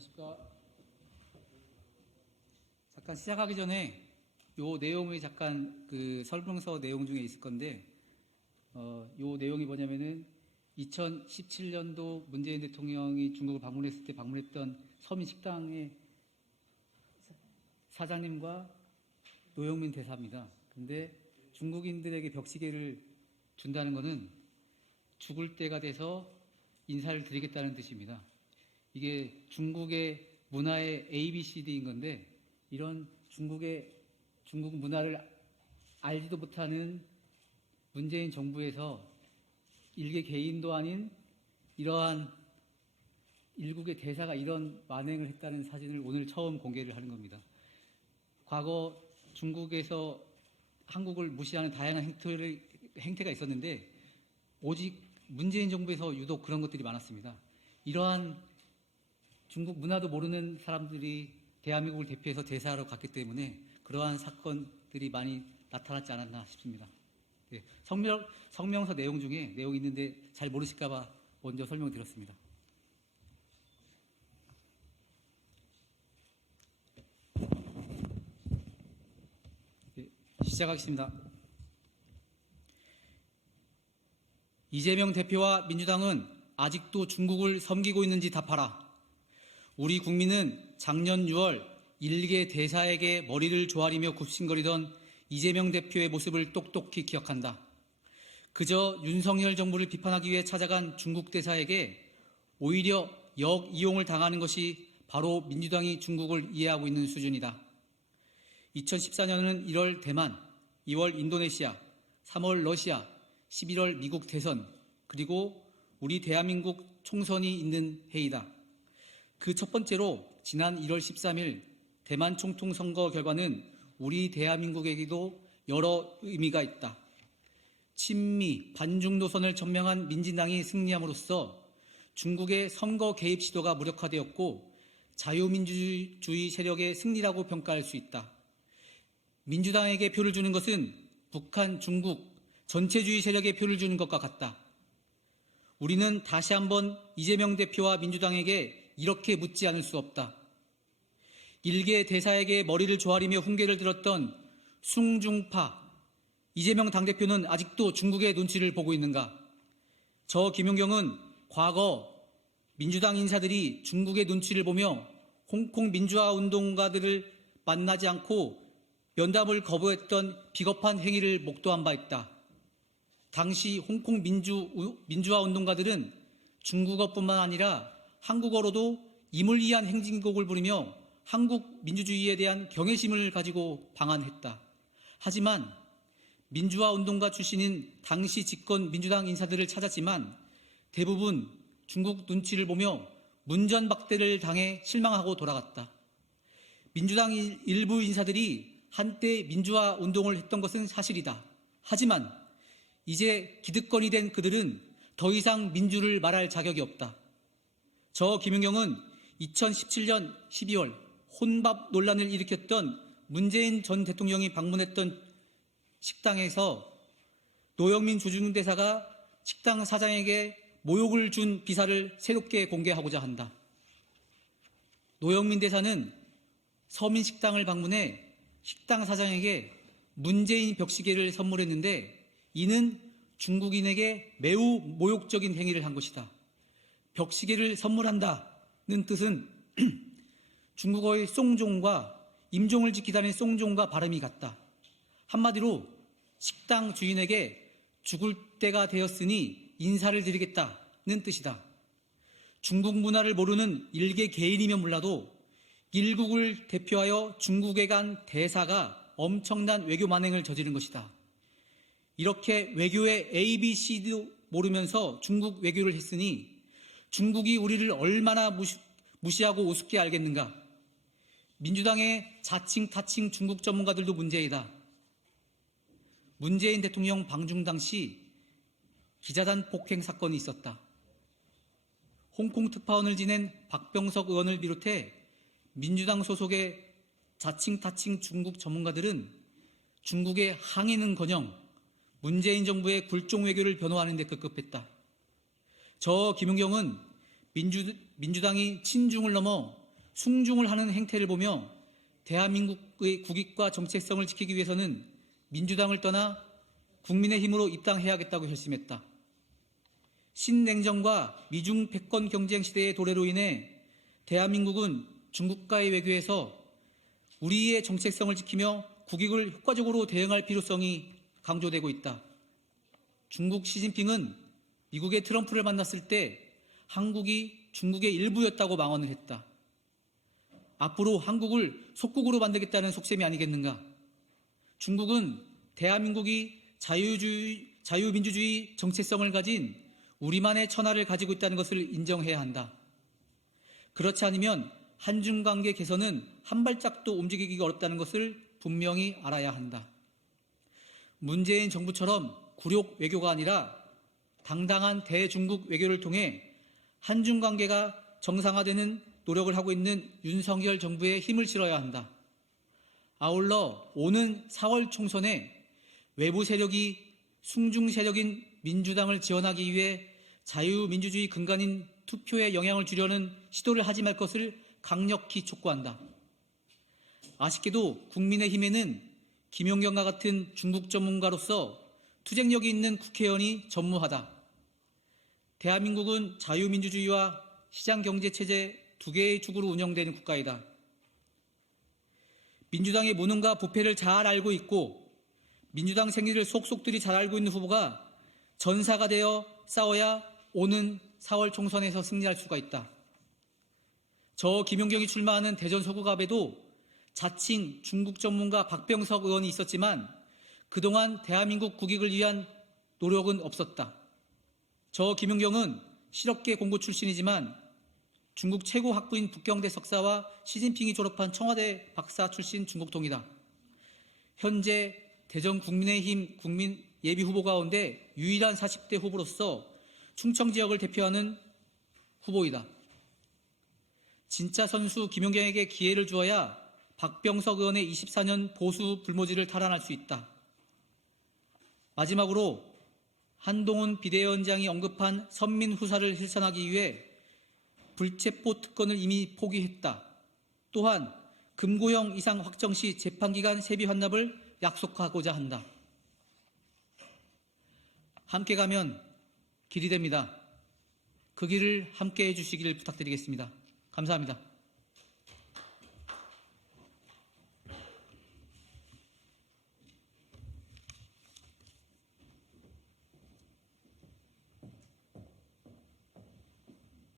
안녕하십니까. 잠깐 시작하기 전에 요 내용이 잠깐 그 설명서 내용 중에 있을 건데, 요 내용이 뭐냐면은 2017년도 문재인 대통령이 중국을 방문했을 때 방문했던 서민 식당의 사장님과 노영민 대사입니다. 근데 중국인들에게 벽시계를 준다는 것은 죽을 때가 돼서 인사를 드리겠다는 뜻입니다. 이게 중국의 문화의 ABCD인 건데, 이런 중국 문화를 알지도 못하는 문재인 정부에서 일개 개인도 아닌 이러한 일국의 대사가 이런 만행을 했다는 사진을 오늘 처음 공개를 하는 겁니다. 과거 중국에서 한국을 무시하는 다양한 행태가 있었는데, 오직 문재인 정부에서 유독 그런 것들이 많았습니다. 이러한 중국 문화도 모르는 사람들이 대한민국을 대표해서 대사하러 갔기 때문에 그러한 사건들이 많이 나타났지 않았나 싶습니다. 네, 성명서 내용 중에 내용이 있는데 잘 모르실까봐 먼저 설명드렸습니다. 네, 시작하겠습니다. 이재명 대표와 민주당은 아직도 중국을 섬기고 있는지 답하라. 우리 국민은 작년 6월 일개 대사에게 머리를 조아리며 굽신거리던 이재명 대표의 모습을 똑똑히 기억한다. 그저 윤석열 정부를 비판하기 위해 찾아간 중국 대사에게 오히려 역이용을 당하는 것이 바로 민주당이 중국을 이해하고 있는 수준이다. 2014년은 1월 대만, 2월 인도네시아, 3월 러시아, 11월 미국 대선, 그리고 우리 대한민국 총선이 있는 해이다. 그 첫 번째로 지난 1월 13일 대만 총통 선거 결과는 우리 대한민국에게도 여러 의미가 있다. 친미, 반중 노선을 전명한 민진당이 승리함으로써 중국의 선거 개입 시도가 무력화되었고 자유민주주의 세력의 승리라고 평가할 수 있다. 민주당에게 표를 주는 것은 북한, 중국, 전체주의 세력에 표를 주는 것과 같다. 우리는 다시 한번 이재명 대표와 민주당에게 이렇게 묻지 않을 수 없다. 일개 대사에게 머리를 조아리며 훈계를 들었던 숭중파 이재명 당대표는 아직도 중국의 눈치를 보고 있는가? 저 김용경은 과거 민주당 인사들이 중국의 눈치를 보며 홍콩 민주화 운동가들을 만나지 않고 면담을 거부했던 비겁한 행위를 목도한 바 있다. 당시 홍콩 민주화 운동가들은 중국어뿐만 아니라 한국어로도 임을 위한 행진곡을 부르며 한국 민주주의에 대한 경외심을 가지고 방한했다. 하지만 민주화 운동가 출신인 당시 집권 민주당 인사들을 찾았지만 대부분 중국 눈치를 보며 문전박대를 당해 실망하고 돌아갔다. 민주당 일부 인사들이 한때 민주화 운동을 했던 것은 사실이다. 하지만 이제 기득권이 된 그들은 더 이상 민주를 말할 자격이 없다. 저 김용경은 2017년 12월 혼밥 논란을 일으켰던 문재인 전 대통령이 방문했던 식당에서 노영민 주중대사가 식당 사장에게 모욕을 준 비사를 새롭게 공개하고자 한다. 노영민 대사는 서민식당을 방문해 식당 사장에게 문재인 벽시계를 선물했는데 이는 중국인에게 매우 모욕적인 행위를 한 것이다. 벽시계를 선물한다는 뜻은 중국어의 쏭종과 임종을 지키다는 쏭종과 발음이 같다. 한마디로 식당 주인에게 죽을 때가 되었으니 인사를 드리겠다는 뜻이다. 중국 문화를 모르는 일개 개인이면 몰라도 일국을 대표하여 중국에 간 대사가 엄청난 외교 만행을 저지른 것이다. 이렇게 외교의 ABC도 모르면서 중국 외교를 했으니 중국이 우리를 얼마나 무시하고 우습게 알겠는가. 민주당의 자칭 타칭 중국 전문가들도 문제이다. 문재인 대통령 방중 당시 기자단 폭행 사건이 있었다. 홍콩 특파원을 지낸 박병석 의원을 비롯해 민주당 소속의 자칭 타칭 중국 전문가들은 중국의 항의는커녕 문재인 정부의 굴종 외교를 변호하는 데 급급했다. 저 김용경은 민주당이 친중을 넘어 숭중을 하는 행태를 보며 대한민국의 국익과 정체성을 지키기 위해서는 민주당을 떠나 국민의힘으로 입당해야겠다고 결심했다. 신냉전과 미중 패권 경쟁 시대의 도래로 인해 대한민국은 중국과의 외교에서 우리의 정체성을 지키며 국익을 효과적으로 대응할 필요성이 강조되고 있다. 중국 시진핑은 미국의 트럼프를 만났을 때 한국이 중국의 일부였다고 망언을 했다. 앞으로 한국을 속국으로 만들겠다는 속셈이 아니겠는가? 중국은 대한민국이 자유민주주의 정체성을 가진 우리만의 천하를 가지고 있다는 것을 인정해야 한다. 그렇지 않으면 한중 관계 개선은 한 발짝도 움직이기가 어렵다는 것을 분명히 알아야 한다. 문재인 정부처럼 굴욕 외교가 아니라 당당한 대중국 외교를 통해 한중 관계가 정상화되는 노력을 하고 있는 윤석열 정부에 힘을 실어야 한다. 아울러 오는 4월 총선에 외부 세력이 숭중 세력인 민주당을 지원하기 위해 자유민주주의 근간인 투표에 영향을 주려는 시도를 하지 말 것을 강력히 촉구한다. 아쉽게도 국민의힘에는 김용경과 같은 중국 전문가로서 투쟁력이 있는 국회의원이 전무하다. 대한민국은 자유민주주의와 시장경제체제 두 개의 축으로 운영되는 국가이다. 민주당의 무능과 부패를 잘 알고 있고 민주당 생리를 속속들이 잘 알고 있는 후보가 전사가 되어 싸워야 오는 4월 총선에서 승리할 수가 있다. 저 김용경이 출마하는 대전 서구갑에도 자칭 중국 전문가 박병석 의원이 있었지만 그동안 대한민국 국익을 위한 노력은 없었다. 저 김용경은 실업계 공고 출신이지만 중국 최고 학부인 북경대 석사와 시진핑이 졸업한 청와대 박사 출신 중국통이다. 현재 대전 국민의힘 국민 예비 후보 가운데 유일한 40대 후보로서 충청 지역을 대표하는 후보이다. 진짜 선수 김용경에게 기회를 주어야 박병석 의원의 24년 보수 불모지를 탈환할 수 있다. 마지막으로 한동훈 비대위원장이 언급한 선민 후사를 실천하기 위해 불체포 특권을 이미 포기했다. 또한 금고형 이상 확정 시 재판기간 세비 환납을 약속하고자 한다. 함께 가면 길이 됩니다. 그 길을 함께 해주시기를 부탁드리겠습니다. 감사합니다.